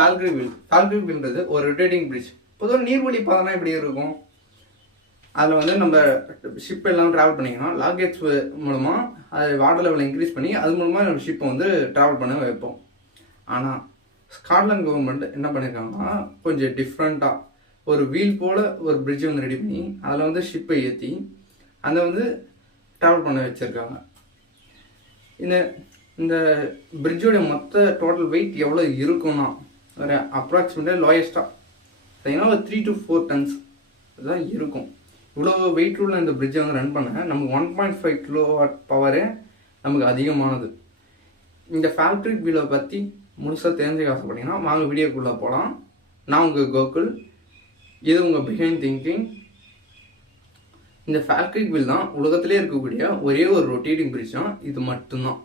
ஃபால்கரி will ஃபால்கரி வில்ன்றது ஒரு rotating bridge பொதுவாக நீர்வழி பாதைனா எப்படி இருக்கும்? அதில் வந்து நம்ம ஷிப் எல்லாம் ட்ராவல் பண்ணிங்கன்னா லாக்கேஜ் மூலமாக அது வாட்டர் லெவலை இன்க்ரீஸ் பண்ணி அது மூலமாக நம்ம ஷிப்பை வந்து ட்ராவல் பண்ண வைப்போம். ஆனால் ஸ்காட்லாந்து கவர்மெண்ட் என்ன பண்ணியிருக்காங்கன்னா கொஞ்சம் டிஃப்ரெண்ட்டாக ஒரு வீல் போல் ஒரு பிரிட்ஜ் வந்து ரெடி பண்ணி அதில் வந்து ஷிப்பை ஏற்றி அதை வந்து ட்ராவல் பண்ண வச்சுருக்காங்க. இந்த இந்த பிரிட்ஜோடைய மொத்த டோட்டல் வெயிட் எவ்வளோ இருக்குன்னா ஒரு அப்ராக்சிமேட்டாக லோயஸ்ட்டாக பார்த்தீங்கன்னா ஒரு த்ரீ டு ஃபோர் டன்ஸ் தான் இருக்கும். இவ்வளோ வெயிட் உள்ள இந்த பிரிட்ஜை வந்து ரன் பண்ண நமக்கு one point five kilowatt பவரே நமக்கு அதிகமானது. இந்த ஃபேக்ட்ரிக் வீலை பற்றி முழுசாக தெரிஞ்சுக்க ஆசைப்பட்டீங்கன்னா வாங்க வீடியோக்குள்ளே போகலாம் நான் உங்கள் கோகுல். இது உங்கள் பிஹைண்ட் திங்கிங் இந்த ஃபேக்ட்ரிக் வீல் தான் உலகத்திலே இருக்கக்கூடிய ஒரே ஒரு ரொட்டேட்டிங் பிரிட்ஜ் தான் இது மட்டும்தான்.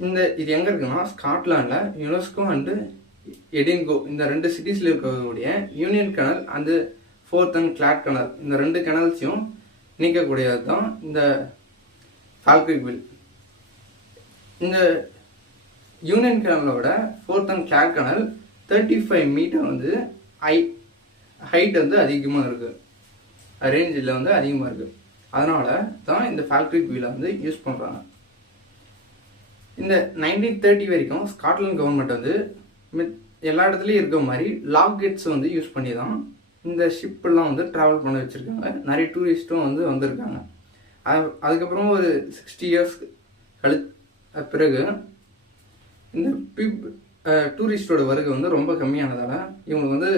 இந்த இது எங்கே இருக்குன்னா ஸ்காட்லாண்டில் யுனெஸ்கோ அண்டு எடின்கோ இந்த ரெண்டு சிட்டிஸில் இருக்கக்கூடிய யூனியன் கனல் அந்த ஃபோர்த் அண்ட் கிளாட் கனல் இந்த ரெண்டு கனல்ஸையும் நீக்கக்கூடியது தான் இந்த ஃபால்கிக் வில் இந்த union கனலோட Forth and Clyde canal thirty five metre வந்து ஹை ஹைட் வந்து அதிகமாக இருக்குது ரேஞ்சில் வந்து அதிகமாக இருக்குது அதனால தான் இந்த ஃபேக்ட்ரிக் வீலை வந்து யூஸ் பண்ணுறாங்க இந்த நைன்டீன் தேர்ட்டி வரைக்கும் ஸ்காட்லாந்து கவர்மெண்ட் வந்து மித் எல்லா இடத்துலையும் இருக்க மாதிரி லாக் கேட்ஸ் வந்து யூஸ் பண்ணி தான் இந்த ஷிப்பெல்லாம் வந்து ட்ராவல் பண்ண வச்சுருக்காங்க. நிறைய டூரிஸ்ட்டும் வந்து வந்திருக்காங்க. அதுக்கப்புறம் ஒரு சிக்ஸ்டி இயர்ஸ் கழி பிறகு இந்த பீப் டூரிஸ்டோட வருகை வந்து ரொம்ப கம்மியானதால் இவங்களுக்கு வந்து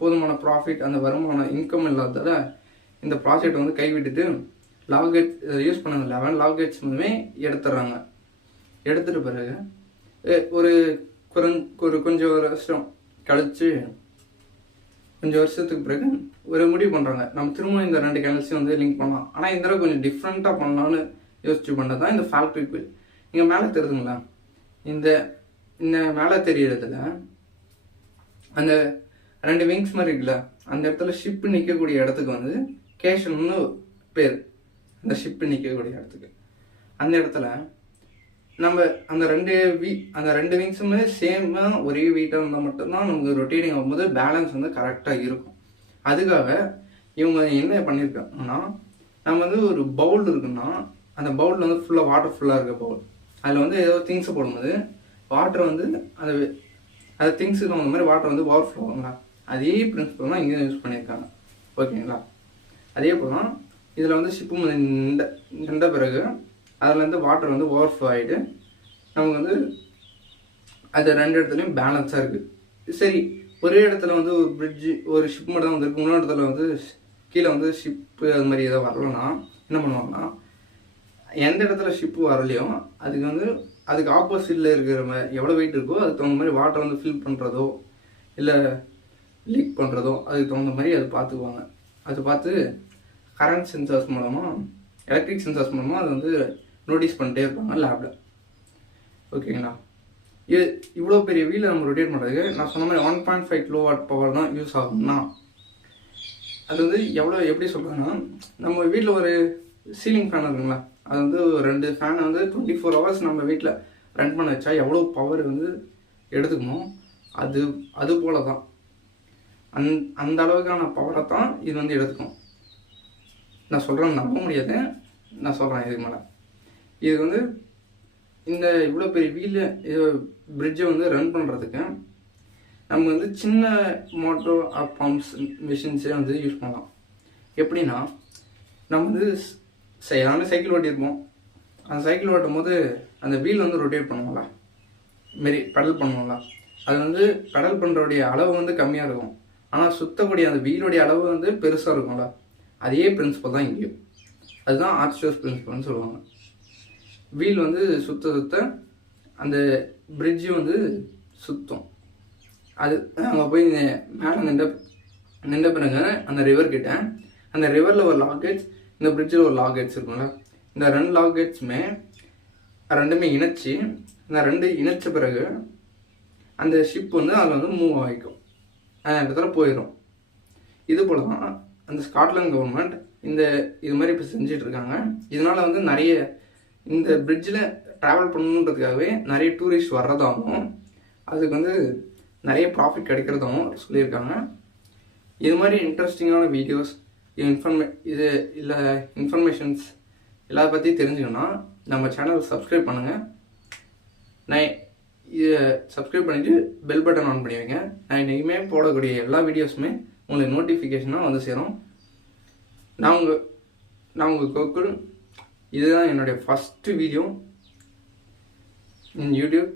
போதுமான ப்ராஃபிட் அந்த வருமான இன்கம் இல்லாததால் இந்த ப்ராஜெக்ட் வந்து கைவிட்டுட்டு லாகேட் யூஸ் பண்ணது லெவன் லாகேட்ஸ் மட்டுமே எடுத்துடுறாங்க. எடுத்துட்ட பிறகு ஒரு குறைஞ் ஒரு கொஞ்சம் வருஷம் கழிச்சு கொஞ்சம் வருஷத்துக்கு பிறகு ஒரு முடிவு பண்ணுறாங்க நம்ம திரும்ப இந்த ரெண்டு கேனல்ஸையும் வந்து லிங்க் பண்ணலாம். ஆனால் இந்த தடவை கொஞ்சம் டிஃப்ரெண்ட்டாக பண்ணலாம்னு யோசிச்சு பண்ணது தான் இந்த ஃபேக்ட்ரி வில் இங்கே மேலே தெரியுதுங்களா? இந்த இந்த மேலே தெரியறதுல அந்த ரெண்டு விங்ஸ் மாதிரி இருக்குல்ல அந்த இடத்துல ஷிப்பு நிற்கக்கூடிய இடத்துக்கு வந்து கேஷன்னு பேர். அந்த ஷிப்பு நிற்கக்கூடிய இடத்துக்கு. அந்த இடத்துல நம்ம அந்த ரெண்டு வீ அந்த ரெண்டு விங்ஸுமே சேமாக ஒரே வீட்டாக இருந்தால் மட்டும்தான் நமக்கு ரொட்டேட்டிங் ஆகும்போது பேலன்ஸ் வந்து கரெக்டாக இருக்கும். அதுக்காக இவங்க என்ன பண்ணியிருக்காங்கன்னா நம்ம வந்து ஒரு பவுல் இருக்குன்னா அந்த பவுலில் வந்து ஃபுல்லாக வாட்டர் ஃபுல்லாக இருக்க பவுல் அதில் வந்து ஏதோ திங்ஸ் போடும்போது வாட்டர் வந்து அந்த அந்த திங்ஸுக்கு அந்த மாதிரி வாட்டர் வந்து ஓவர் ஃப்ளோ ஆகுங்களா அதே பிரின்சிபல் தான் இங்கே யூஸ் பண்ணியிருக்காங்க ஓகேங்களா அதே போல் தான் இதில் வந்து ஷிப்பு நின்ற நின்ற பிறகு அதுலேருந்து வாட்டர் வந்து ஓவர் ஆகிட்டு நமக்கு வந்து அது ரெண்டு இடத்துலையும் பேலன்ஸாக இருக்குது சரி ஒரே இடத்துல வந்து ஒரு பிரிட்ஜு ஒரு ஷிப் மட்டும் தான் வந்துருக்கு. இன்னொரு இடத்துல வந்து கீழே வந்து ஷிப்பு அது மாதிரி ஏதோ வரலன்னா என்ன பண்ணுவாங்கன்னா எந்த இடத்துல ஷிப்பு வரலையோ அதுக்கு வந்து அதுக்கு ஆப்போசிட்டில் இருக்கிற மாதிரி எவ்வளோ வெயிட் இருக்கோ அதுக்கு தகுந்த மாதிரி வாட்டர் வந்து ஃபில் பண்ணுறதோ இல்லை லீக் பண்ணுறதோ அதுக்கு தகுந்த மாதிரி அது பார்த்துக்குவாங்க. அது பார்த்து கரண்ட் சென்சார்ஸ் மூலமாக எலக்ட்ரிக் சென்சார்ஸ் மூலமாக அது வந்து நோட்டீஸ் பண்ணிட்டே இருப்பாங்க லேபில் ஓகேங்களா இது இவ்வளோ பெரிய வீலை நம்ம ரொட்டேட் பண்ணுறதுக்கு நான் சொன்ன மாதிரி one point five kilowatt power தான் யூஸ் ஆகும்னா அது வந்து எவ்வளோ எப்படி சொல்கிறாங்கன்னா நம்ம வீட்டில் ஒரு சீலிங் ஃபேன் இருக்குங்களா? அது வந்து ஒரு ரெண்டு ஃபேனை வந்து டுவெண்ட்டி ஃபோர் ஹவர்ஸ் நம்ம வீட்டில் ரன் பண்ண வச்சா எவ்வளோ பவர் வந்து எடுத்துக்குமோ அது அது போல தான் அந் அந்த அளவுக்கான பவரை தான் இது வந்து எடுத்துக்கும். நான் சொல்கிறேன் நம்ப முடியாது. நான் சொல்கிறேன் இதுக்கு மேலே. இது வந்து இந்த இவ்வளோ பெரிய வீல இது பிரிட்ஜை வந்து ரன் பண்ணுறதுக்கு நம்ம வந்து சின்ன மோட்டோ பம்ப்ஸ் மிஷின்ஸே வந்து யூஸ் பண்ணலாம். எப்படின்னா நம்ம வந்து செய்யலாம்னு சைக்கிள் ஓட்டியிருப்போம். அந்த சைக்கிள் ஓட்டும் போது அந்த வீல் வந்து ரொட்டேட் பண்ணுவோம்ல. மாரி பெடல் பண்ணுவோம்ல. அது வந்து பெடல் பண்ணுறோடைய அளவு வந்து கம்மியாக இருக்கும். ஆனால் சுத்தக்கூடிய அந்த வீலுடைய அளவு வந்து பெருசாக இருக்கும்ல. அதே பிரின்சிபல் தான் இங்கேயும். அதுதான் ஆர்ச்சோஸ் பிரின்சிபல்னு சொல்லுவாங்க. வீல் வந்து சுத்த சுத்த அந்த பிரிட்ஜு வந்து சுத்தம். அது அங்கே போய் மேலே நின்ற நின்ற பிறகு அந்த ரிவர் கிட்ட அந்த ரிவரில் ஒரு லாக்கெட்ஸ் இந்த பிரிட்ஜில் ஒரு லாக்கெட்ஸ் இருக்கும்ல. இந்த ரெண்டு லாக்கெட்ஸுமே ரெண்டுமே இணைச்சி இந்த ரெண்டு இணைச்ச பிறகு அந்த ஷிப் வந்து அதில் வந்து மூவ் ஆகிக்கும் அந்த இடத்துல போயிடும் இது போல தான் அந்த ஸ்காட்லாந்து கவர்மெண்ட் இந்த இது மாதிரி இப்போ செஞ்சிட்ருக்காங்க இருக்காங்க. வந்து நிறைய இந்த பிரிட்ஜில் ட்ராவல் பண்ணணுன்றதுக்காகவே நிறைய டூரிஸ்ட் வர்றதாகவும் அதுக்கு வந்து நிறைய ப்ராஃபிட் கிடைக்கிறதாகவும் சொல்லியிருக்காங்க. இது மாதிரி இன்ட்ரெஸ்டிங்கான வீடியோஸ் இன்ஃபர்மே இது இல்லை இன்ஃபர்மேஷன்ஸ் எல்லா பற்றி தெரிஞ்சுக்கணும்னா நம்ம சேனல் சப்ஸ்கிரைப் பண்ணுங்கள் நான் இதை சப்ஸ்கிரைப் பண்ணிவிட்டு பெல் பட்டன் ஆன் பண்ணி வைங்க. நான் இன்றைக்குமே போடக்கூடிய எல்லா வீடியோஸுமே உங்களுக்கு நோட்டிஃபிகேஷனாக வந்து சேரும். நான் உங்கள் நான் உங்கள் கோகுல் இதுதான் என்னுடைய ஃபஸ்ட்டு வீடியோ இன் யூடியூப்